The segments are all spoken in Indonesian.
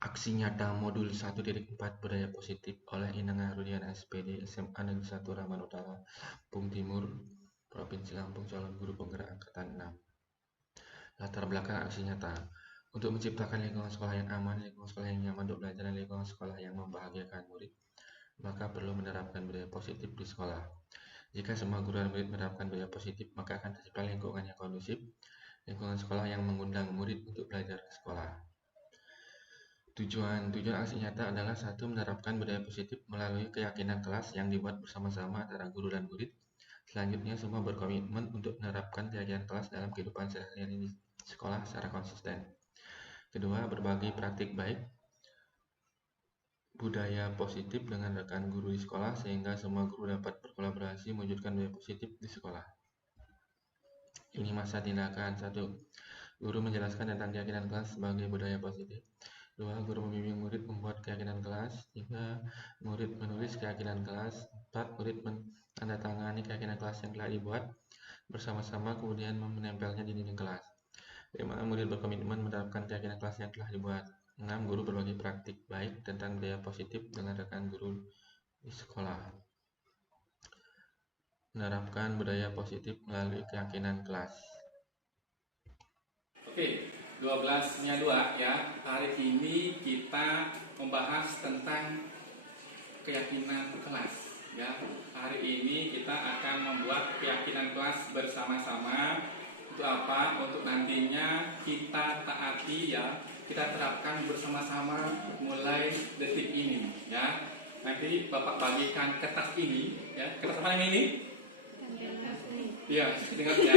Aksi nyata modul 1.4 Budaya Positif oleh Inengah Rudian SPD SMA Negeri 1 Rambang Utara, Lampung Timur, Provinsi Lampung, calon guru penggerak angkatan 6. Latar belakang aksi nyata. Untuk menciptakan lingkungan sekolah yang aman, lingkungan sekolah yang nyaman untuk belajar, dan lingkungan sekolah yang membahagiakan murid, maka perlu menerapkan budaya positif di sekolah. Jika semua guru dan murid menerapkan budaya positif, maka akan tercipta lingkungan yang kondusif, lingkungan sekolah yang mengundang murid untuk belajar ke sekolah. Tujuan aksi nyata adalah satu, menerapkan budaya positif melalui keyakinan kelas yang dibuat bersama-sama antara guru dan murid. Selanjutnya, semua berkomitmen untuk menerapkan keyakinan kelas dalam kehidupan sehari-hari di sekolah secara konsisten. Kedua, berbagi praktik baik budaya positif dengan rekan guru di sekolah sehingga semua guru dapat berkolaborasi mewujudkan budaya positif di sekolah. Ini masa tindakan. 1. Guru menjelaskan tentang keyakinan kelas sebagai budaya positif. 2. Guru membimbing murid membuat keyakinan kelas. 3. Murid menulis keyakinan kelas. 4. Murid menandatangani keyakinan kelas yang telah dibuat bersama-sama kemudian menempelnya di dinding kelas. 5. Murid berkomitmen menerapkan keyakinan kelas yang telah dibuat. 6. Guru berbagi praktik baik tentang budaya positif dengan rekan guru di sekolah. Menerapkan budaya positif melalui keyakinan kelas. Oke, 12-nya 2 ya. Hari ini kita membahas tentang keyakinan kelas ya. Hari ini kita akan membuat keyakinan kelas bersama-sama. Untuk apa? Untuk nantinya kita taati ya. Kita terapkan bersama-sama mulai detik ini ya. Nanti Bapak bagikan kertas ini ya. Kertas apa namanya ini? Iya, dengar ya.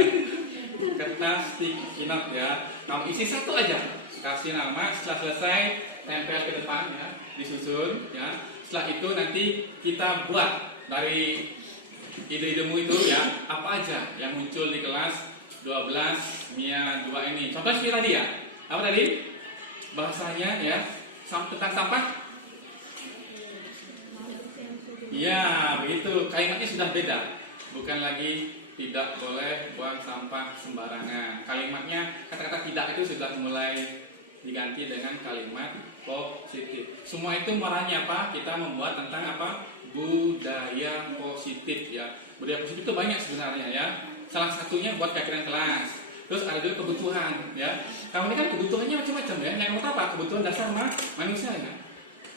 Kertas sticky note ya. Kamu isi satu aja. Kasih nama, setelah selesai tempel ke depan ya, disusun ya. Setelah itu nanti kita buat dari ide-idemu itu ya, apa aja yang muncul di kelas 12 MIA 2 ini. Contoh seperti tadi ya. Apa tadi? Bahasanya ya, tentang sampah. Iya, begitu. Kalimatnya sudah beda. Bukan lagi tidak boleh buang sampah sembarangan. Kalimatnya, kata-kata tidak itu sudah mulai diganti dengan kalimat positif. Semua itu marahnya apa? Kita membuat tentang apa? Budaya positif ya. Budaya positif itu banyak sebenarnya ya. Salah satunya buat keyakinan kelas. Terus ada juga kebutuhan ya. Kamu ini kan kebutuhannya macam-macam ya. Yang pertama apa? Kebutuhan dasar manusia ya.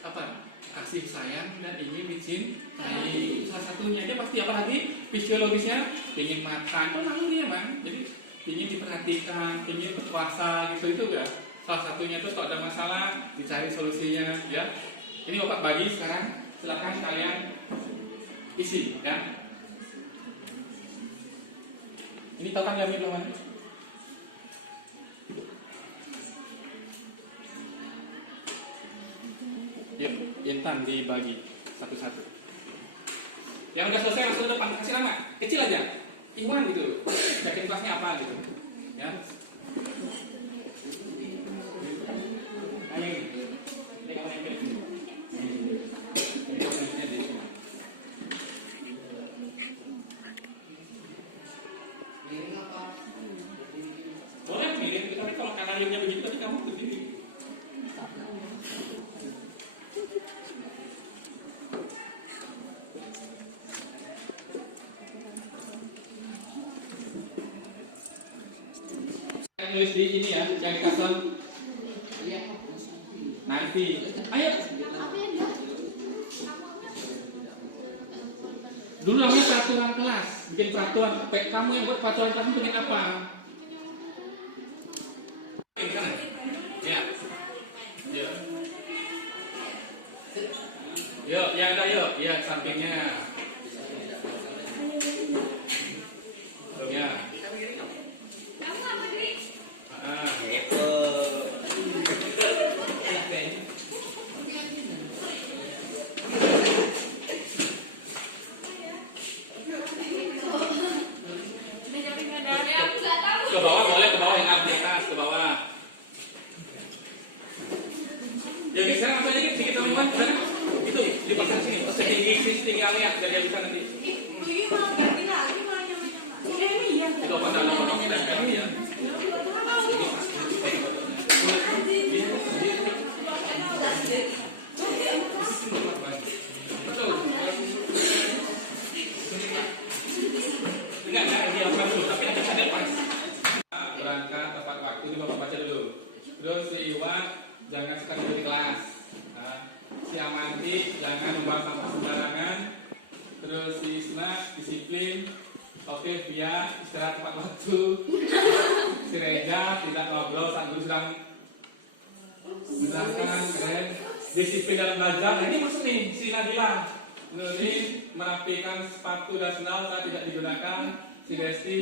Apa? Kasih sayang dan ingin dicintai. Salah satunya dia pasti apa lagi? Fisiologisnya ingin makan. Oh lalu dia man. Jadi ingin diperhatikan, ingin berpuasa gitu itu ya. Salah satunya itu kalau ada masalah dicari solusinya ya. Ini Bapak bagi sekarang. Silakan kalian isi ya. Ini tahu kan Yamin belum? Yuk, Intan dibagi satu-satu. Yang udah selesai langsung depan, kasih nama kecil aja, Iwan gitu. Yakin kelasnya apa gitu, ya. Ayo, ini kamu yang pilih. Ini dokumennya di sini. Boleh pilih, tapi kalau kanalnya begitu tadi kamu berdiri. Nulis di ini ya, yang dikasih nanti. Ayo. Dulu namanya peraturan kelas, bikin peraturan. Kamu yang buat peraturan kelas itu bikin apa? Ya. Yuk. Yuk, yang ada yuk. Ya, sampingnya. Ya. Ke bawah boleh, ke bawah yang di atas, ke bawah. Jadi sekarang apa lagi sedikit teman-teman? Itu dipasang sini, setinggi area biar dia bisa nanti. Itu apa dalam dan kami ya. si Iwan jangan suka tidur di kelas. Si Amanti jangan membuang sampah sembarangan. Terus si Isma disiplin. Oke, Via istirahat tepat waktu. Si Reza tidak ngobrol saat guru sedang menjelaskan, keren. Disiplin dalam belajar. Nah ini maksud nih si Nabila. Nurin merapikan sepatu dan sendal saat tidak digunakan. Si Desti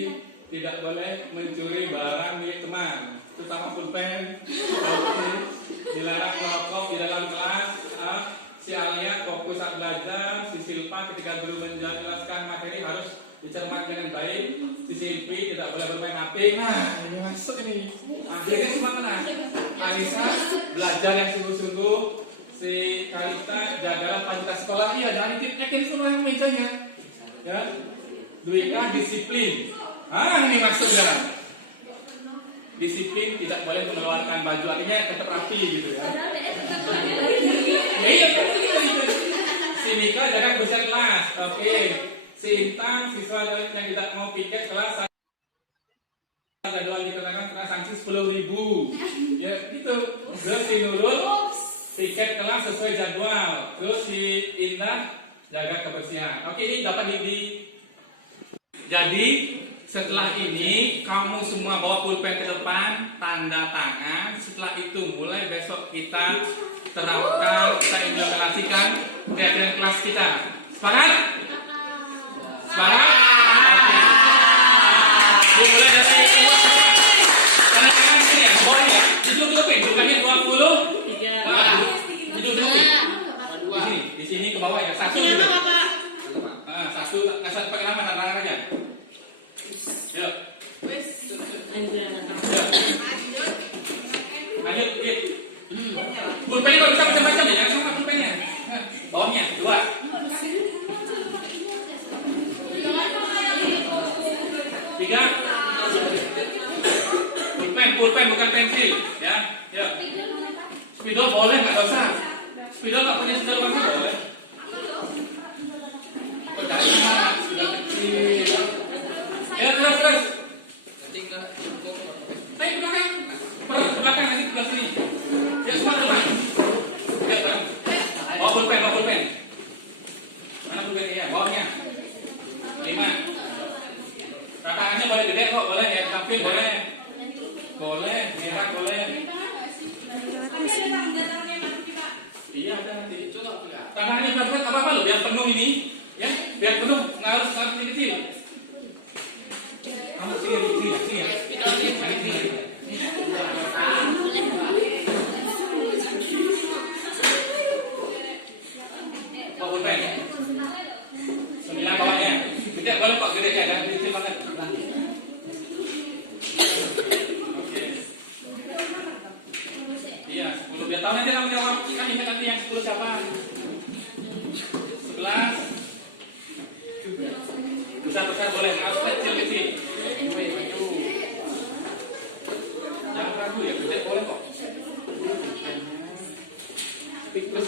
tidak boleh mencuri barang milik teman, terutama pulpen. Dilarang merokok di dalam kelas. Si Alia fokus saat belajar. Si Silpa ketika guru menjelaskan materi harus dicermati dengan baik. Si Silvi tidak boleh bermain HP. Nah ini masuk ini. Akhirnya semua kena. Anissa belajar yang sungguh-sungguh. Si Kalista jagalah fasilitas sekolah. Iya, jangan yakin semua yang mejanya. Ya. Dwika disiplin. Ini maksudnya. Disiplin tidak boleh mengeluarkan baju, artinya tetap rapi gitu ya. Ya iya, si Mika jaga kebersihan kelas. Oke. Si Intan siswa yang tidak mau piket kelas jadwal dikenakan kena sanksi 10.000. Ya gitu. Terus si Nurul piket kelas sesuai jadwal. Terus si Indah jaga kebersihan. Oke, ini dapat jadi setelah ini kamu semua bawa pulpen ke depan, tanda tangan. Setelah itu mulai besok kita terapkan, kita implementasikan kegiatan kelas kita. Sepakat? Sepakat? Oke. Dimulai dari semua. Tanda tangan sini ya, bawah ini ya. Duduk-dudukin, bukannya 20. Di sini ke bawah ya. Satu dulu. Satu, nggak pakai nama, tanda tangan aja. Yuk. Lanjut, Git. Pulpennya kalau bisa macam-macam ya, jangan sama pulpennya. Bawahnya, 2. 3. Pulpen bukan pensil, ya. Yuk. Spidol boleh, nggak dosa. Spidol nggak punya spidol warna boleh. Oh, jangan, spidol kecil. Ya, terus. Ayo ke belakang. Ke belakang nanti ke sini. Ya, semua ke depan. Ya, bareng. Bawa pulpen. Mana pulpennya ya? Bawahnya. 5. Rataannya boleh gede kok, boleh ya. Tapi boleh. Boleh, merah boleh. Iya, udah nanti. Tangannya berat-berat apa-apa loh, biar penuh ini. Ya, biar penuh, nggak harus kecil. Kamu sini ya. Bawa pulpen. 9 bawahnya. Gede boleh kok, gede ya, dan kecil banget. Oke. Iya, 10. Biar tahu nanti kamu jawab. Kan ingat nanti yang 10 siapa? 11. Besar boleh, harus kecil. Jangan ragu ya, gede boleh kok. Terus.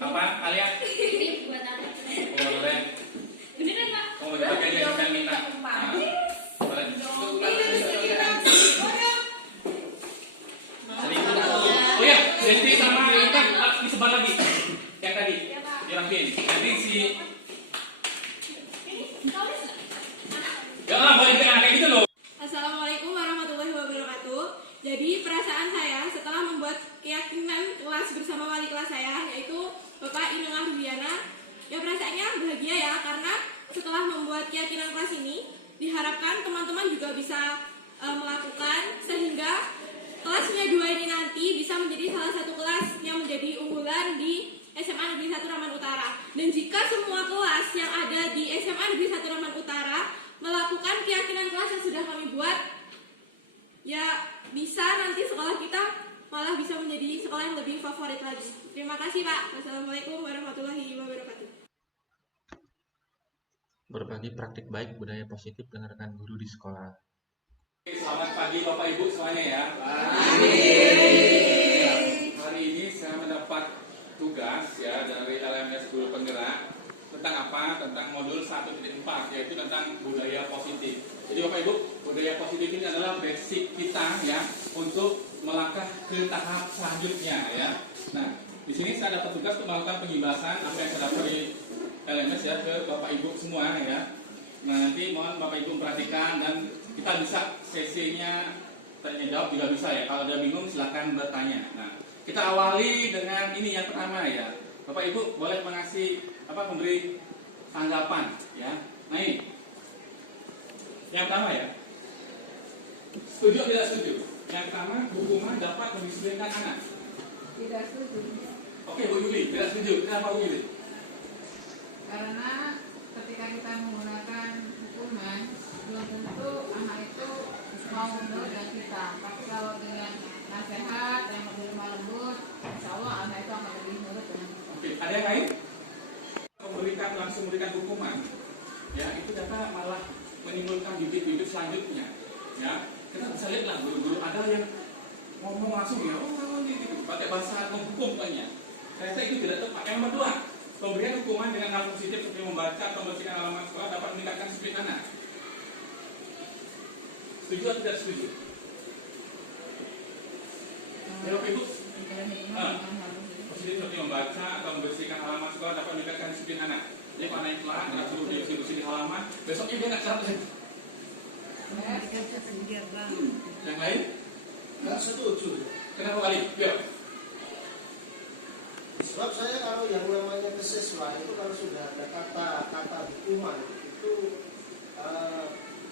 Apa, Alia? Boleh. Kamu dipakai aja, jangan minta. Boleh. Oh ya, Desti sama Intan disebar lagi. Yang tadi dirapiin. Nanti si boleh kayak gitu loh. Assalamualaikum warahmatullahi wabarakatuh. Jadi perasaan saya setelah membuat keyakinan kelas bersama wali kelas saya, yaitu Bapak Inung Rubiana, ya perasaannya bahagia ya, karena setelah membuat keyakinan kelas ini diharapkan teman-teman juga bisa melakukan sehingga kelasnya 2 ini nanti bisa menjadi salah satu kelas yang menjadi unggulan di SMA Negeri 1 Raman Utara. Dan jika semua kelas yang ada di SMA Negeri 1 Raman Utara melakukan keyakinan kelas yang sudah kami buat, ya bisa nanti sekolah kita malah bisa menjadi sekolah yang lebih favorit lagi. Terima kasih Pak. Wassalamualaikum warahmatullahi wabarakatuh. Berbagi praktik baik budaya positif dengan rekan guru di sekolah. Selamat pagi Bapak Ibu semuanya ya. Hari ini saya mendapat tugas ya dari LMS Guru Penggerak tentang apa? Tentang modul 1.4 yaitu tentang budaya positif. Jadi Bapak Ibu, budaya positif ini adalah basic kita ya untuk melangkah ke tahap selanjutnya ya. Nah, di sini saya dapat tugas untuk melakukan pengibasan apa yang saya dapat dari LMS ya ke Bapak Ibu semua ya. Nah, nanti mohon Bapak Ibu perhatikan dan kita bisa sesinya tanya jawab juga bisa ya. Kalau ada bingung silahkan bertanya. Nah, kita awali dengan ini yang pertama ya. Bapak Ibu boleh memberi tanggapan ya. Nah ini yang pertama ya. Setuju atau tidak setuju? Yang pertama, hukuman dapat mendisiplinkan anak. Tidak setuju. Oke, Bu Yuli, tidak setuju. Kenapa Bu Yuli? Karena ketika kita menggunakan hukuman, belum tentu anak itu mau menurut dengan kita. Tapi kalau dengan nasihat yang lebih lemah lembut, insya Allah anak itu akan lebih nurut dengan kita. Oke, ada yang lain? Langsung memberikan hukuman, ya itu dapat malah menimbulkan bibit-bibit selanjutnya. Ya, kita bisa lihat lah guru-guru ada yang ngomong langsung ya, gitu, pakai bahasa menghukum banyak. Saya rasa itu tidak tepat. Yang nomor 2, pemberian hukuman dengan hal positif seperti membaca atau membersihkan halaman sekolah dapat meningkatkan disiplin anak. Setuju atau tidak setuju? Ya Bapak Ibu, positif seperti membaca atau membersihkan halaman sekolah dapat meningkatkan disiplin anak. Jadi kalau anak yang telat, anak suruh dia bersih di halaman, besoknya dia nggak salah. Yang lain? Nggak setuju. Kenapa kali? Biar. Sebab saya kalau yang namanya ke siswa itu kalau sudah ada kata hukuman itu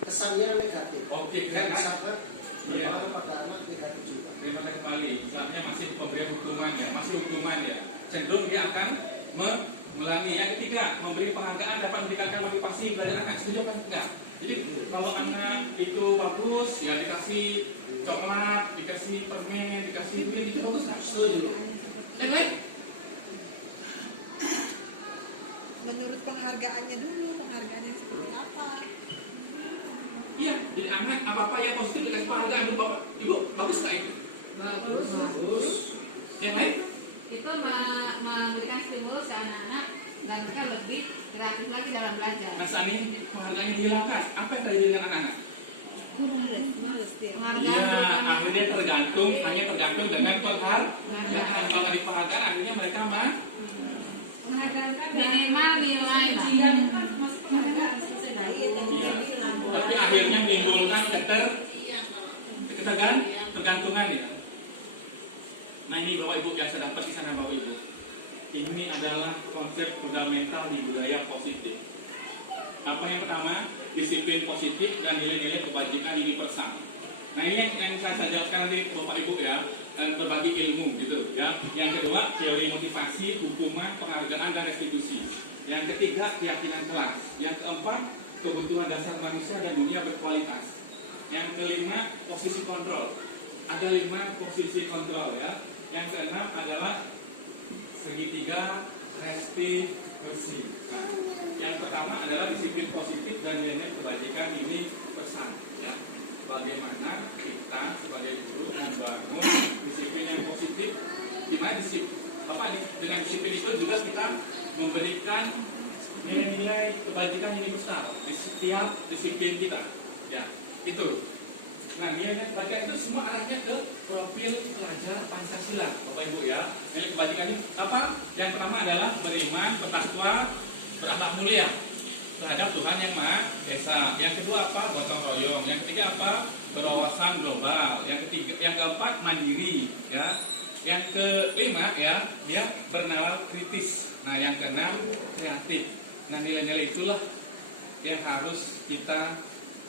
kesannya negatif. Oke, Dan kan? sangat Iya. berpengaruh pada anak negatif juga. Terima kasih kembali. Misalnya masih pemberian hukuman ya, masih hukuman ya. Cenderung dia akan mengulangi. Yang ketiga, memberi penghargaan dapat meningkatkan motivasi belajar anak. Setuju apa enggak? Jadi kalau anak itu bagus, ya dikasih coklat, dikasih permen, dikasih duit, itu bagus nggak? Setuju. Yang lain? Menurut penghargaannya dulu, penghargaannya seperti apa? Iya, jadi anak apa-apa yang positif dikasih penghargaan dulu Bapak. Ibu, bagus nggak itu? Bagus. Yang lain? Itu memberikan stimulus ke anak-anak dan mereka lebih kreatif lagi dalam belajar. Nah saat ini penghargaan dihilangkan. Apa yang terjadi dengan anak-anak? Penghargaan Iya, terutama akhirnya hanya tergantung dengan penghargaan. Kalau nggak di penghargaan, akhirnya mereka minimal nilai lah. tapi akhirnya menimbulkan tergantungan ya. Nah ini Bapak Ibu yang saya dapat di sana Bapak Ibu. Ini adalah konsep fundamental di budaya positif. Apa yang pertama? Disiplin positif dan nilai-nilai kebajikan universal. Nah ini yang saya jelaskan nanti Bapak Ibu ya, berbagi ilmu gitu ya. Yang kedua, teori motivasi, hukuman, penghargaan dan restitusi. Yang ketiga, keyakinan kelas. Yang keempat, kebutuhan dasar manusia dan dunia berkualitas. Yang kelima, posisi kontrol. Ada 5 posisi kontrol ya. Yang keenam adalah segitiga restitusi. Nah, yang pertama adalah disiplin positif dan nilai kebajikan ini pesan ya. Bagaimana kita sebagai guru membangun disiplin yang positif, di mana dengan disiplin itu juga kita memberikan nilai-nilai kebajikan ini besar di setiap disiplin kita ya itu. Nah nilai kebajikan itu semua arahnya ke profil pelajar Pancasila Bapak Ibu ya. Nilai kebajikan ini apa? Yang pertama adalah beriman, bertakwa, berakhlak mulia terhadap Tuhan yang Maha Esa. Yang kedua apa? Gotong royong. Yang ketiga apa? Berwawasan global. Yang keempat mandiri ya. Yang kelima ya, dia bernalar kritis. Nah, yang keenam kreatif. Nah, nilai-nilai itulah yang harus kita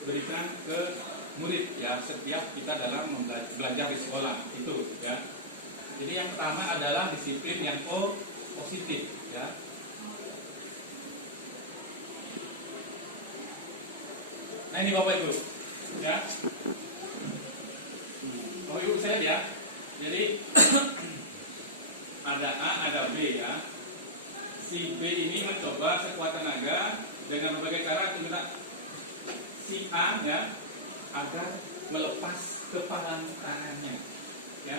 berikan ke murid ya setiap kita dalam belajar di sekolah itu ya. Jadi yang pertama adalah disiplin yang positif ya. Nah ini Bapak Ibu ya. Bapak Ibu saya ya. Jadi ada A, ada B ya. Si B ini mencoba sekuat tenaga dengan berbagai cara untuk si A ya agar melepas kepalan tangannya ya.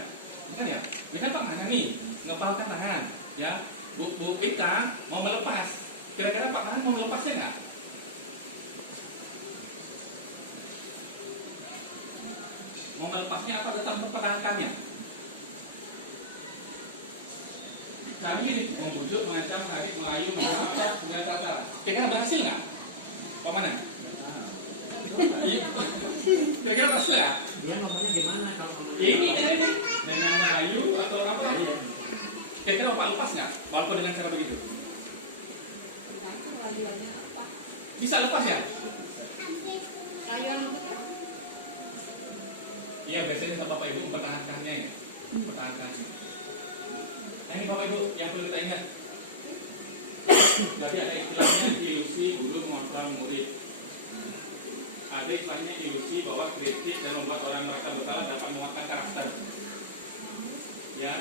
Bukan ya? Bisa Pak mana nih ngepalkan tangan Ya, Bu Ika mau melepas. Kira-kira Pak Farhan mau melepasnya nggak? Mau melepasnya apa tetap mempertahankannya? Kami ini membujuk, mengancam, menghadap, melayu, mengancam, dengan cara. Kira-kira berhasil nggak? Pak mana? Iya. Kira-kira berhasil nggak? Dia ngomongnya gimana kalau ngomongnya? Ini dengan melayu atau apa? Kira-kira Bapak lepas nggak? Walaupun dengan cara begitu? Tergantung layuannya apa. Bisa lepas ya? Layuan itu kan Iya, biasanya Bapak Ibu mempertahankannya ya. Mempertahankannya. Nah ini Bapak Ibu yang perlu kita ingat. Jadi ada istilahnya ilusi guru mengontrol murid. Ada istilahnya ilusi bahwa kritik dan membuat orang merasa bersalah dapat menguatkan karakter. Ya,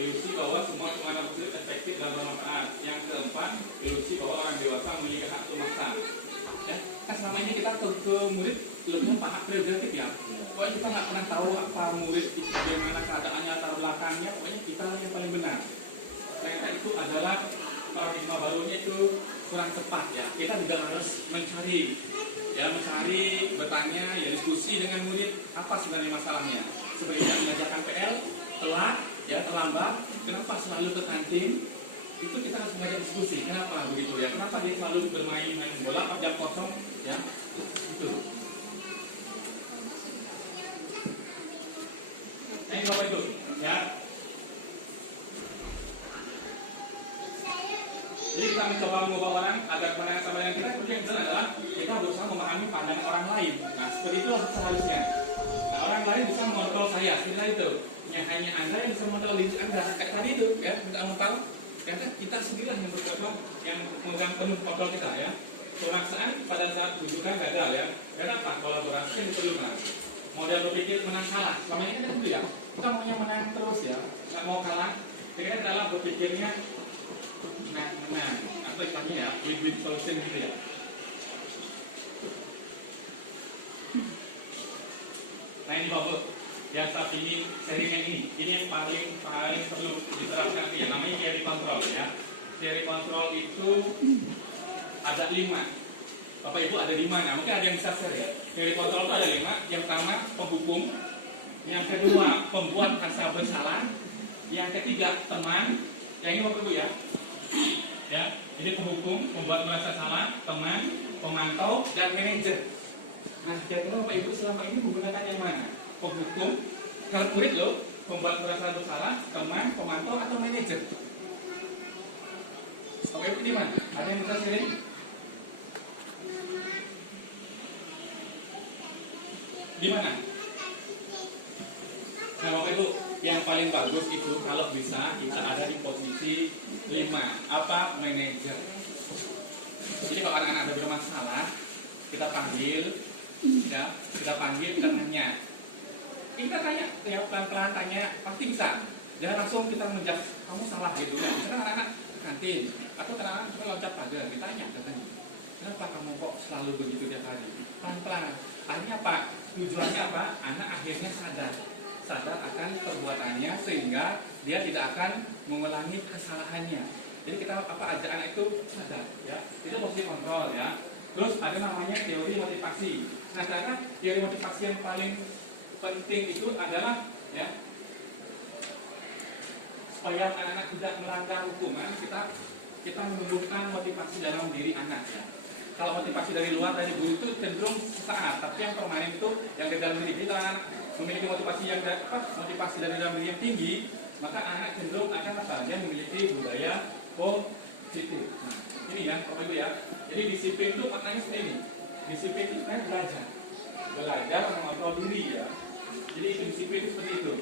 ilusi bahwa semua pengalaman murid efektif dan bermanfaat. Yang keempat, ilusi bahwa orang dewasa memiliki hak untuk maksa. Ya, kan selama ini kita ke murid lebih hak prerogatif ya. Pokoknya kita nggak pernah tahu apa murid itu bagaimana keadaannya, latar belakangnya. Pokoknya kita yang paling benar. Ternyata itu adalah paradigma barunya itu kurang tepat ya. Kita juga harus mencari, bertanya, ya diskusi dengan murid apa sebenarnya masalahnya. Seperti yang mengajarkan PL telat, ya terlambat, kenapa selalu ke kantin? Itu kita harus mengajak diskusi. Kenapa begitu ya? Kenapa dia selalu main bola pas jam kosong? Ya, itu. Nah, ini Bapak Ibu, ya. Jadi kita mencoba mengubah orang agar pandangan sama dengan kita. Kemudian yang benar adalah kita berusaha memahami pandangan orang lain. Nah, seperti itu seharusnya. Nah, orang lain bisa mengontrol saya. Seperti itu. Hanya Anda yang bisa mengontrol diri Anda. Kayak tadi itu, ya, minta mengontrol. Karena kita sendirilah yang berkuasa, yang memegang penuh kontrol kita, ya. Pemaksaan pada saat rujukan gagal, ya. Kenapa? Kolaborasi yang diperlukan. Model berpikir menang kalah. Selama ini kan itu ya. Kita maunya menang terus ya, nggak mau kalah. Jadi dalam berpikirnya menang. Atau istilahnya ya, win-win solution gitu ya. Nah ini Bapak, yang saat ini seringan ini yang paling perlu diterapkan ya, namanya theory control ya. Theory control itu ada 5. Bapak Ibu ada 5, nah mungkin ada yang bisa share ya. Theory control itu ada 5. Yang pertama penghukum, yang kedua pembuat rasa bersalah, yang ketiga teman. Yang ini Bapak Ibu ya. Ya, jadi penghukum, pembuat merasa salah, teman, pemantau, dan manajer. Nah, kira-kira Bapak Ibu selama ini menggunakan yang mana? Penghukum, kalau murid loh, pembuat merasa bersalah, teman, pemantau, atau manajer? Bapak Ibu di mana? Ada yang bisa sharing? Di mana? Nah, Bapak Ibu, yang paling bagus itu kalau bisa kita ada di posisi 5. Apa? Manajer. Jadi kalau anak-anak ada bermasalah, kita panggil, ya, kita tanya. Kita tanya, ya pelan-pelan tanya, pasti bisa. Jangan langsung kita menjudge, kamu salah gitu ya. Misalkan anak-anak ke kantin, atau anak-anak kita loncat pagar, ditanya katanya, kenapa kamu kok selalu begitu tiap hari? Pelan-pelan. Akhirnya apa? Tujuannya apa? Anak akhirnya sadar akan perbuatannya sehingga dia tidak akan mengulangi kesalahannya. Jadi kita ajak anak itu sadar, ya. Itu posisi kontrol ya. Terus ada namanya teori motivasi. Nah, karena teori motivasi yang paling penting itu adalah ya supaya anak-anak tidak melanggar hukuman, kita menumbuhkan motivasi dalam diri anak ya. Kalau motivasi dari luar dari guru itu cenderung sesaat, tapi yang permanen itu yang di dalam diri kita memiliki motivasi motivasi dari dalam diri yang tinggi, maka anak cenderung akan dia memiliki budaya positif. Nah, ini ya, Bapak Ibu ya. Jadi disiplin itu maknanya seperti ini. Disiplin itu sebenarnya belajar mengontrol diri ya. Jadi disiplin itu seperti itu.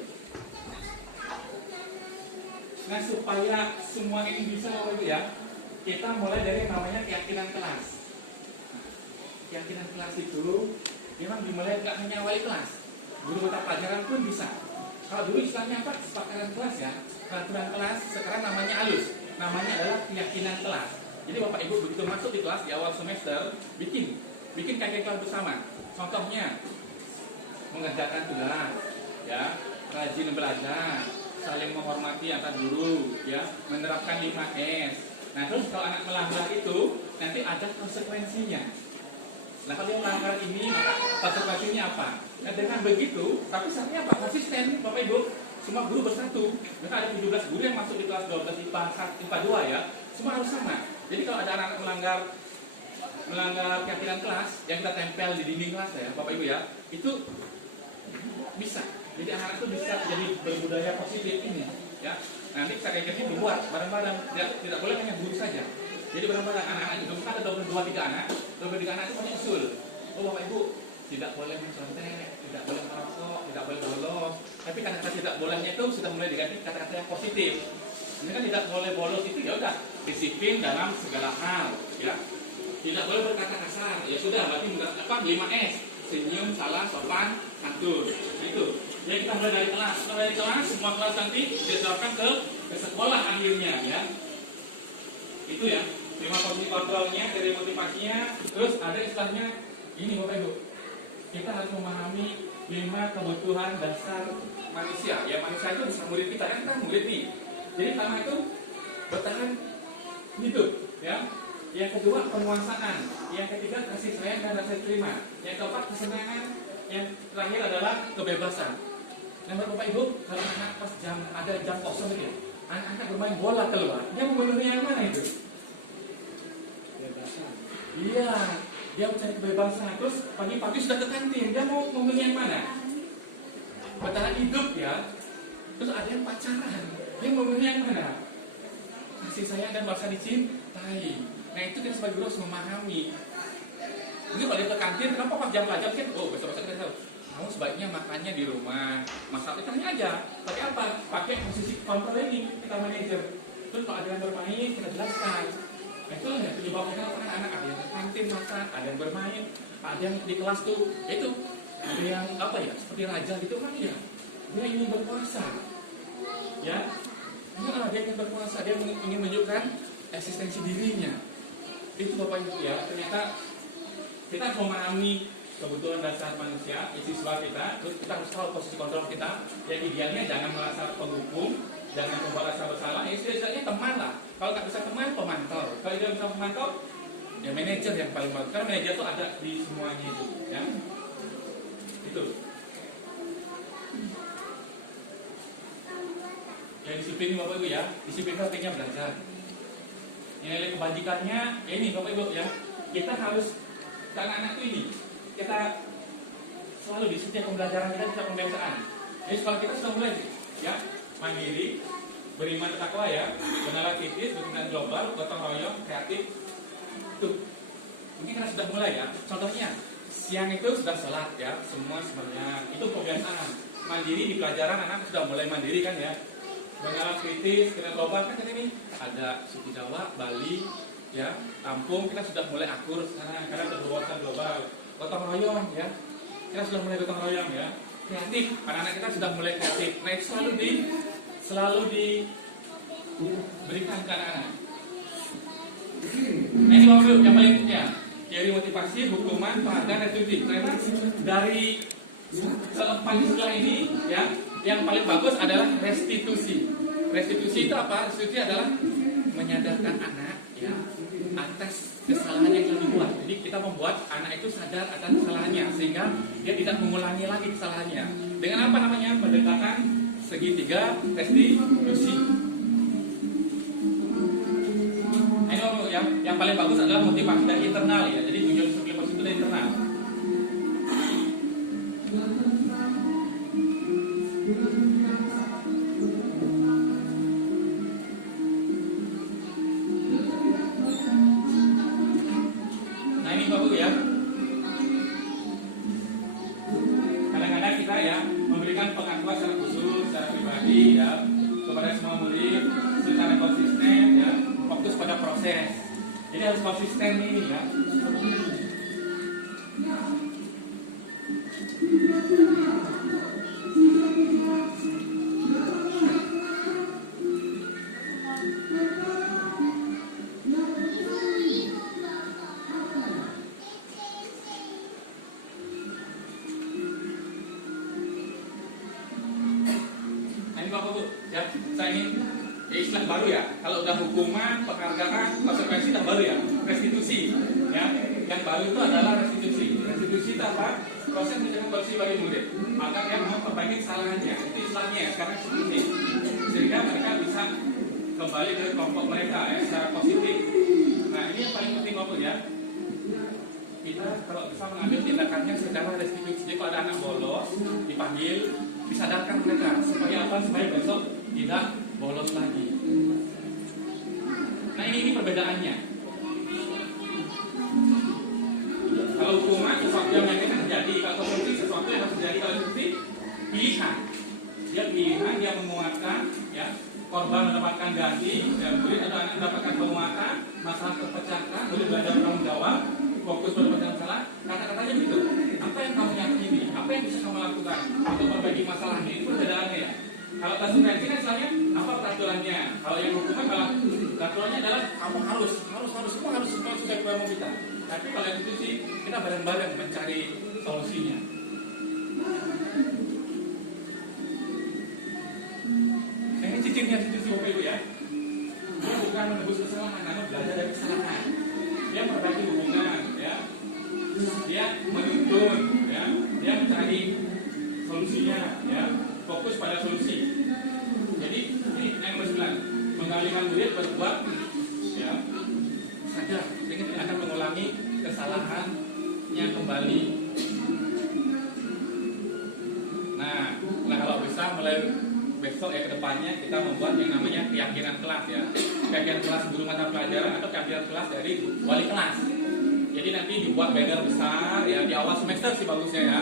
Nah, supaya semua ini bisa Bapak Ibu ya, kita mulai dari namanya keyakinan kelas. Nah, keyakinan kelas itu memang dimulai nggak hanya wali kelas. Guru mata pelajaran pun bisa. Kalau dulu istilahnya apa? Kesepakatan kelas ya. Peraturan kelas sekarang namanya halus. Namanya adalah keyakinan kelas. Jadi Bapak Ibu begitu masuk di kelas di awal semester, bikin keyakinan kelas bersama. Contohnya mengerjakan tugas, ya, rajin belajar, saling menghormati antar guru, ya, menerapkan 5S. Nah, terus kalau anak melanggar itu nanti ada konsekuensinya. Nah, kalau dia melanggar ini, maka konsekuensinya apa? Nah, dengan begitu, tapi syaratnya apa? Konsisten, Bapak Ibu. Semua guru bersatu. Maka ada 17 guru yang masuk di kelas 12 IPA 1, IPA 2 ya. Semua harus sama. Jadi kalau ada anak melanggar keyakinan kelas yang kita tempel di dinding kelas ya, Bapak Ibu ya, itu bisa. Jadi anak-anak itu bisa jadi berbudaya positif ini, ya. Nanti sertifikatnya dibuat bareng-bareng, tidak boleh hanya guru saja. Jadi bareng-bareng anak-anak itu kan ada 23 anak, 23 anak itu punya usul. Oh Bapak Ibu, tidak boleh mencontek, tidak boleh merokok, tidak boleh bolos. Tapi kata-kata tidak bolehnya itu sudah mulai diganti kata-kata yang positif. Ini kan tidak boleh bolos itu ya udah disiplin dalam segala hal, ya. Tidak boleh berkata kasar, ya sudah berarti 5S, senyum, salah, sopan, santun. Itu. Ya kita mulai dari kelas, semua kelas nanti diterapkan ke sekolah akhirnya, ya. Itu ya. 5 fungsi kontrolnya, dari motivasinya, terus ada istilahnya ini Bapak Ibu. Kita harus memahami 5 kebutuhan dasar manusia. Ya manusia itu bisa murid kita kan murid nih. Jadi pertama itu bertahan hidup, ya. Yang kedua penguasaan, yang ketiga kasih sayang dan rasa terima, yang keempat kesenangan, yang terakhir adalah kebebasan. Nah Bapak Ibu, kalau anak pas ada jam kosong gitu, anak-anak bermain bola keluar, dia memenuhi yang mana itu? Kebebasan. Iya, dia mencari kebebasan. Terus pagi-pagi sudah ke kantin, dia mau memilih yang mana? Bertahan hidup ya. Terus ada yang pacaran, dia memilih yang mana? Kasih sayang dan merasa dicintai. Nah itu kita sebagai guru harus memahami. Ini kalau dia ke kantin, kenapa pas jam pelajaran kan? Oh besok-besok kita tahu. Kamu sebaiknya makannya di rumah. Masalah itu hanya aja. Pakai apa? Pakai posisi kontrol ini kita manajer. Terus kalau ada yang bermain kita jelaskan. Nah itu ya penyebabnya kenapa anak-anak ada yang ke kantin makan, ada yang bermain, ada yang di kelas tuh itu ada yang apa ya seperti raja gitu kan ya. Dia ingin berkuasa, ya. Dia ingin berkuasa, dia ingin menunjukkan eksistensi dirinya. Itu Bapak Ibu ya. Ternyata kita harus memahami kebutuhan dasar manusia, siswa kita, terus kita harus tahu posisi kontrol kita. Yang idealnya jangan merasa penghukum, jangan membuat rasa bersalah. Istilahnya teman lah. Kalau tak bisa teman, pemantau. Kalau dia bisa pemantau, ya manajer yang paling bagus. Karena manajer itu ada di semuanya itu, ya. Itu. Ya disiplin Bapak Ibu ya. Disiplin artinya belajar. Nilai kebajikannya, ya ini Bapak Ibu ya. Kita harus anak-anak itu ini. Kita selalu di setiap pembelajaran kita setiap pembiasaan. Jadi sekolah kita sudah mulai ya mandiri, beriman bertakwa ya, benalah kritis, berkenan global, gotong royong, kreatif. Tuh, mungkin kita sudah mulai ya. Contohnya siang itu sudah sholat ya, semua sebenarnya itu pembiasaan. Mandiri di pelajaran anak sudah mulai mandiri kan ya. Benalah kritis, berkenan global kan ini ada suku Jawa, Bali, ya, Lampung kita sudah mulai akur sekarang karena berwawasan global. Gotong royong ya, kita sudah mulai gotong royong ya. Kreatif, anak-anak kita sudah mulai kreatif. Nah itu selalu diberikan ke anak-anak. Nah ini Bapak Ibu yang paling penting ya, teori motivasi, hukuman, penghargaan, retribusi. Nah, dari keempat istilah ini ya, yang paling bagus adalah restitusi. Restitusi itu apa? Restitusi adalah menyadarkan anak ya atas kesalahan yang telah dibuat. Jadi kita membuat anak itu sadar atas kesalahannya sehingga dia tidak mengulangi lagi kesalahannya. Dengan apa namanya? Pendekatan segitiga restitusi. Nah, ini yang paling bagus adalah motivasi dari internal ya. Jadi tujuan motivasi itu dari internal. Ya. Kadang-kadang kita ya memberikan pengakuan secara khusus, secara pribadi ya kepada semua murid secara konsisten ya, fokus pada proses. Jadi harus konsisten ini ya. Bapak Bu, ya istilah baru ya. Kalau udah hukuman, penghargaan, konsekuensi udah baru ya. Restitusi, ya. Yang baru itu adalah restitusi. Restitusi itu apa? Proses mencegah korupsi bagi murid agar yang memperbaiki kesalahannya. Itu istilahnya sekarang seperti ini. Sehingga mereka bisa kembali ke kelompok mereka ya, secara positif. Nah ini yang paling penting Bapak ya. Kita kalau bisa mengambil tindakannya secara restitusi. Jadi kalau ada anak bolos dipanggil, disadarkan mereka supaya apa? Supaya besok tidak bolos lagi. Nah ini perbedaannya. Kalau hukuman sesuatu yang menyakitkan terjadi, kalau korupsi sesuatu yang harus terjadi. Kalau korupsi pilihan, dia pilihan, dia menguatkan, ya korban mendapatkan ganti, dan murid atau anak mendapatkan penguatan, masalah terpecahkan, murid belajar bertanggung jawab, fokus pada penyelesaian masalah. Kata-katanya begitu. Apa yang kamu yakini? Apa yang bisa kamu lakukan untuk memperbaiki masalahnya? Itu perbedaannya ya. Kalau konsekuensi kan misalnya apa peraturannya? Kalau yang hukuman malah peraturannya adalah kamu harus semua harus sesuai dengan kita. Tapi kalau yang itu sih kita bareng-bareng mencari solusinya. Nah, ini cicingnya institusi Bapak Ibu ya. Dia bukan menebus kesalahan, namun belajar dari kesalahan. Dia memperbaiki hubungan, ya. Dia menuntun, ya. Dia mencari solusinya, ya. Fokus pada solusi. Jadi ini yang nomor 9, mengalihkan murid berbuat, ya. Sadar, ingin akan mengulangi kesalahannya kembali. Nah kalau bisa mulai besok ya kedepannya kita membuat yang namanya keyakinan kelas ya. Keyakinan kelas guru mata pelajaran atau keyakinan kelas dari wali kelas. Jadi nanti dibuat banner besar ya di awal semester sih bagusnya ya.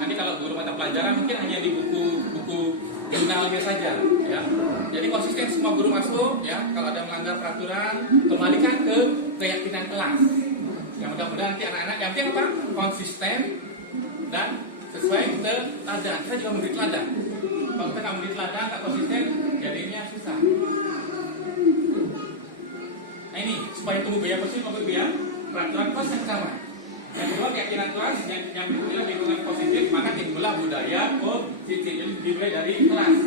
Nanti kalau guru mata pelajaran mungkin hanya di buku jurnalnya saja ya. Jadi konsisten semua guru masuk ya. Kalau ada melanggar peraturan kembalikan ke keyakinan kelas. Yang mudah-mudahan nanti anak-anak yang penting apa? Konsisten dan sesuai teladan. Kita juga memberi teladan. Kalau kita nggak memberi teladan, nggak konsisten, jadinya susah. Nah ini supaya tumbuh biaya positif maupun biaya peraturan kelas yang sama. Yang kedua keyakinan kelas yang berikutnya lingkungan positif, maka timbullah budaya positif. Jadi dimulai dari kelas,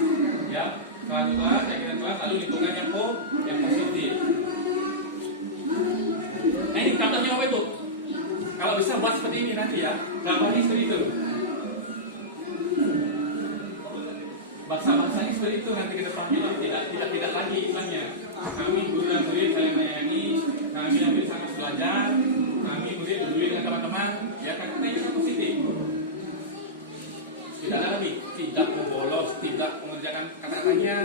ya. Kelas keyakinan kelas, lalu lingkungan yang positif. Nah ini contohnya apa itu? Kalau bisa buat seperti ini nanti ya, gambarnya seperti itu. Bahasa-bahasanya seperti itu nanti ke depannya tidak lagi istilahnya. Kami guru dan murid saling menyayangi, kami yang murid sangat belajar, kami murid peduli dengan teman-teman, ya kata-katanya sangat positif. Tidak ada lagi, tidak membolos, tidak mengerjakan kata-katanya,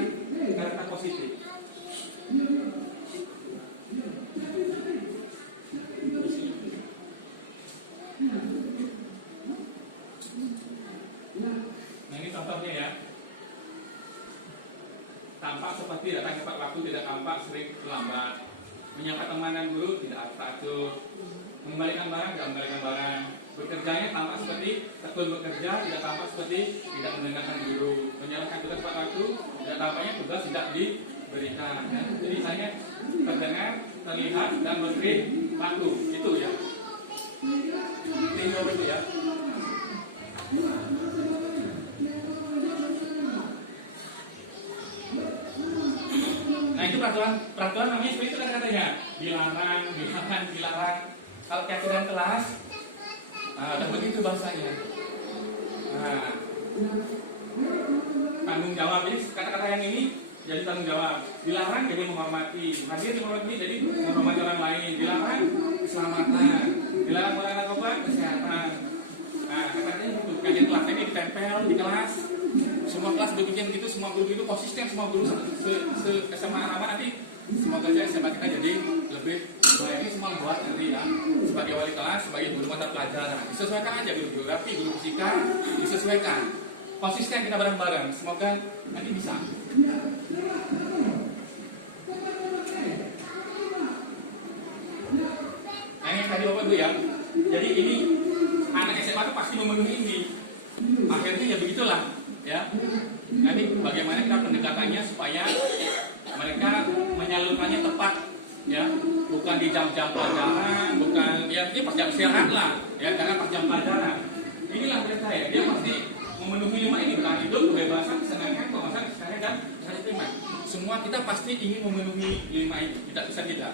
kata-kata positif. Nah ini contohnya ya. Tampak seperti datang tepat waktu, tidak tampak sering terlambat. Menyapa teman dan guru tidak atur. Mengembalikan barang tidak mengembalikan barang. Bekerjanya tampak seperti tekun bekerja, tidak tampak seperti tidak mendengarkan guru. Menyalahkan tugas tepat waktu, tidak tampaknya tugas tidak diberikan. Ya. Jadi saya terdengar, terlihat dan memberi waktu. Itu ya. Tinggal itu ya. Nah itu peraturan namanya seperti itu kan katanya dilarang. Kalau keyakinan kelas, udah begitu bahasanya. Nah, tanggung jawab, jadi kata-kata yang ini jadi tanggung jawab. Dilarang jadi menghormati, hadir menghormati jadi menghormati orang lain. Dilarang keselamatan, dilarang narkoba kesehatan. Nah katanya itu kajian kelas ini ditempel di kelas. Semua kelas berbikin gitu, semua guru itu konsisten, semua guru kesamaan apa nanti semoga aja SMA kita jadi lebih baik. Ini semua buat nanti ya sebagai wali kelas, sebagai guru mata pelajaran disesuaikan aja, guru geografi, guru fisika disesuaikan, konsisten kita bareng-bareng, semoga nanti bisa. Nah ini tadi Bapak Ibu ya, jadi ini anak SMA itu pasti memenuhi ini, akhirnya ya begitulah ya. Nanti bagaimana kita pendekatannya supaya mereka menyalurkannya tepat ya, bukan di jam-jam pelajaran, bukan ya ini pas jam istirahat lah ya, jangan pas jam pelajaran. Inilah mereka ya, dia pasti memenuhi 5 ini, bukan hidup, kebebasan, kesenangan, pengawasan, kesenangan dan Sangat diterima. Semua kita pasti ingin memenuhi 5 ini, tidak bisa tidak.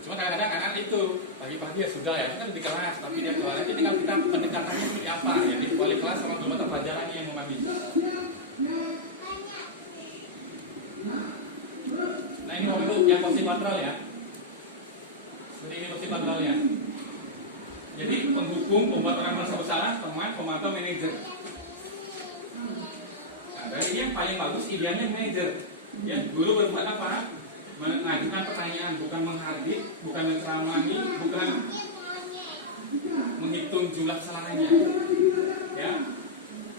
Cuma kadang-kadang anak itu pagi-pagi ya sudah ya, kan di kelas, tapi dia keluar nanti tinggal kita pendekatannya seperti apa ya, di wali kelas sama guru mata pelajarannya yang memahami. Nah ini waktu itu yang posisi kontrol ya. Seperti ini posisi kontrolnya. Jadi penghukum, pembuat orang merasa bersalah, teman, pemantau, manajer. Nah, dari yang paling bagus idealnya manajer. Ya, guru berbuat apa? Mengajukan pertanyaan, bukan menghardik, bukan menceramahi, bukan menghitung jumlah kesalahannya. Ya,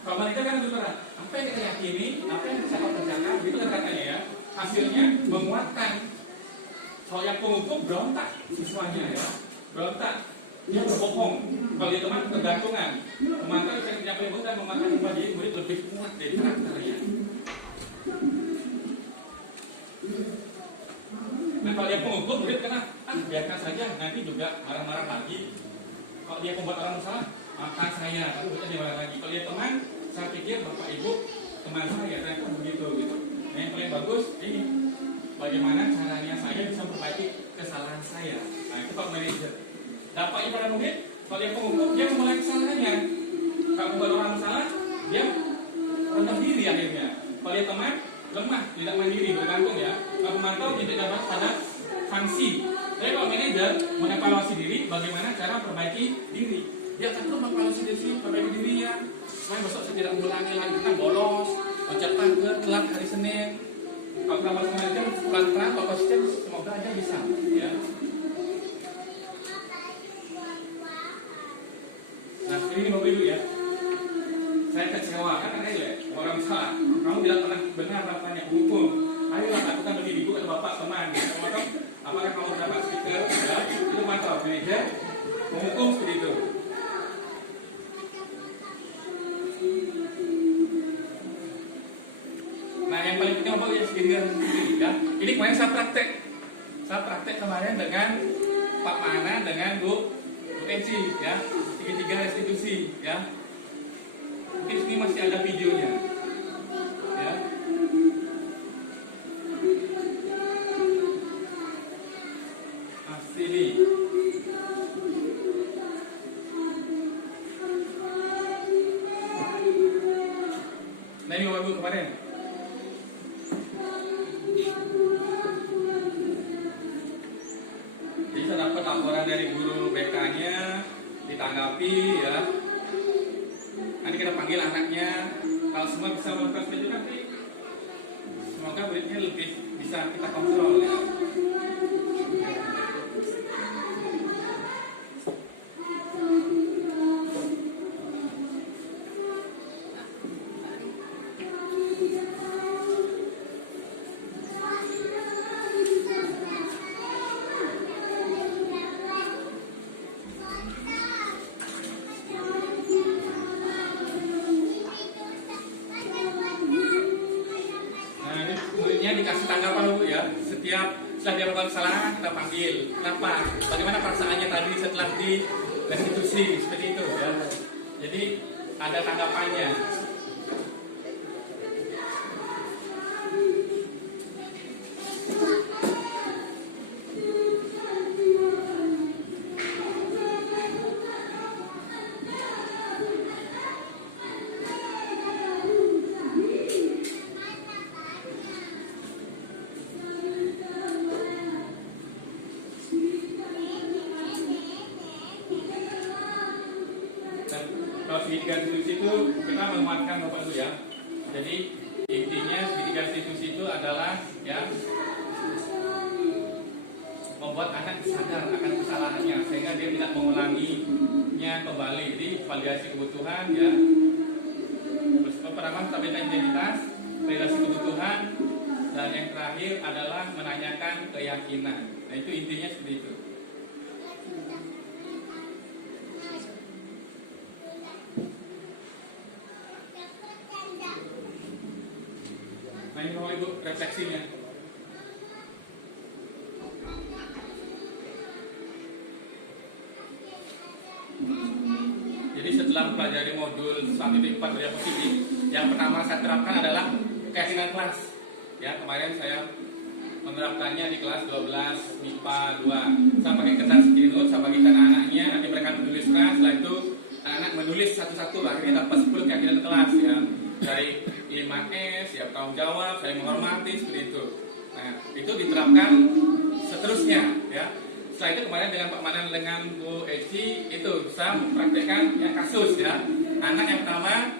kalau manajer kan berperan. Apa yang kita yakini, apa yang kita kerjakan, itu kan katanya ya. Hasilnya menguatkan. Soal yang penghukum berontak siswanya ya, berontak. Dia berbohong. Kalau dia teman ketergantungan. Memantau bisa tidak boleh dan memantau kembali jadi murid lebih kuat dari karakternya. Nah kalau dia penghukum murid kena biarkan saja nanti juga marah-marah lagi. Kalau dia pembuat orang bersalah makan saya, lalu dia marah lagi. Kalau dia teman, saya pikir bapak ibu teman saya ternyata begitu gitu. Nah yang paling bagus ini bagaimana caranya saya bisa memperbaiki kesalahan saya. Nah itu kalau manajer. Dampaknya pada murid, kalau dia penghukum dia memulai kesalahannya. Kalau membuat orang bersalah, dia rendah diri akhirnya. Kalau dia teman, lemah, tidak mandiri, bergantung ya. Kalau memantau tidak dapat pada sanksi. Tapi kalau manajer mengevaluasi diri, bagaimana cara memperbaiki diri. Dia akan terus mengevaluasi diri, perbaiki dirinya. Supaya besok saya tidak mengulangi lagi, kita bolos, loncat pagar, telat hari Senin. Kalau kita masuk manajer, pelan-pelan, kalau konsisten, semoga aja bisa. Ya. Nah, ini Bapak Ibu ya. Saya kecewa kan orang salah. Kamu tidak pernah benar bapaknya hukum. Ayolah lakukan lebih ibu atau bapak teman. Ya. Apakah kamu dapat stiker? Ya, itu mantap. Manajer menghukum seperti itu. Nah, yang paling penting Bapak ya sendiri ya. Ini kemarin saya praktek kemarin dengan Pak Mana dengan Bu Eci ya. Tiga restitusi ya. Mungkin sini masih ada videonya ya. Ini nah ini Bapak Ibu kemarin jadi saya dapat laporan dari guru BK-nya, ditanggapi ya. Nanti kita panggil anaknya. Kalau semua bisa melakukan setuju nanti semoga muridnya lebih bisa kita kontrol ya. Dikasih tanggapan Bu ya. Setiap setelah dia melakukan kesalahan kita panggil. Kenapa? Bagaimana perasaannya tadi setelah di restitusi seperti itu ya. Jadi ada tanggapannya. Kalau segitiga restitusi itu kita menguatkan Bapak Ibu ya. Jadi intinya segitiga restitusi itu adalah ya membuat anak sadar akan kesalahannya sehingga dia tidak mengulanginya kembali. Jadi validasi kebutuhan ya. Pertama stabilitas identitas, validasi kebutuhan, dan yang terakhir adalah menanyakan keyakinan. Nah itu intinya seperti itu. Nah ini Bapak Ibu refleksinya. Jadi setelah mempelajari modul 1.4 budaya positif, yang pertama saya terapkan adalah keyakinan kelas. ya kemarin saya menerapkannya di kelas 12 MIPA 2. Saya pakai kertas screenshot, saya bagikan anak-anaknya, nanti mereka menuliskan, setelah itu anak-anak menulis satu-satu, akhirnya dapat 10 keyakinan kelas ya. Dari 5S, ya bertanggung jawab, saya menghormati, seperti itu. Nah, itu diterapkan seterusnya ya. Setelah itu kemarin dengan Pak Manan dengan Bu Eci itu saya mempraktekkan yang kasus ya. Anak yang pertama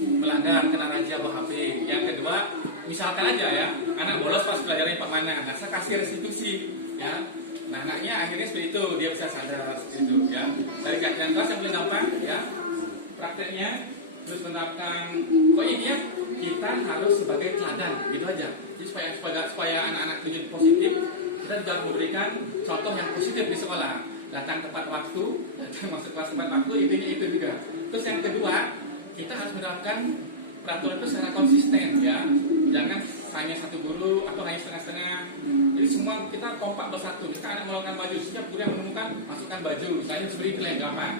melanggar kena razia bawa HP. Yang kedua, misalkan aja ya, anak bolos pas pelajaran Pak Manan. Nah, saya kasih restitusi ya. Nah, anaknya akhirnya seperti itu, dia bisa sadar seperti itu ya. Dari keyakinan kelas yang paling gampang ya. Prakteknya terus menerapkan ini ya, kita harus sebagai teladan gitu aja. Jadi supaya anak-anak itu positif, kita juga memberikan contoh yang positif di sekolah. Datang tepat waktu, datang masuk kelas tepat waktu, intinya itu juga. Terus yang kedua, kita harus menerapkan peraturan itu secara konsisten ya. Jangan hanya satu guru atau hanya setengah-setengah. Jadi semua kita kompak bersatu. Misalkan anak melakukan baju, setiap guru yang menemukan masukkan baju. Misalnya seperti itu yang gampang.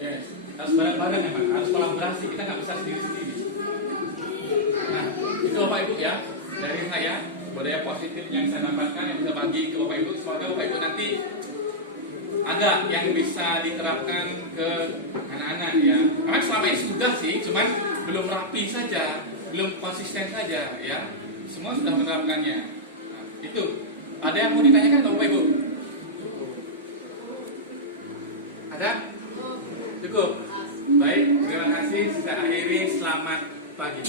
Yes. Harus bareng-bareng ya Pak, harus kolaborasi. Kita nggak bisa sendiri-sendiri. Nah, itu Bapak Ibu ya. Dari saya, budaya positif yang saya dapatkan yang bisa bagi ke Bapak Ibu. Semoga Bapak Ibu nanti ada yang bisa diterapkan ke anak-anak ya. Karena selama ini sudah sih, cuman belum rapi saja, belum konsisten saja ya. Semua sudah menerapkannya. Nah, itu. Ada yang mau ditanyakan Bapak Ibu? Ada? Cukup. Baik, terima kasih. Saya akhiri. Selamat pagi.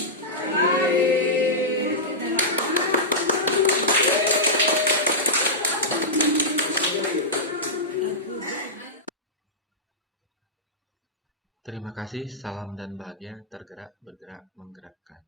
Terima kasih, salam dan bahagia, tergerak, bergerak, menggerakkan.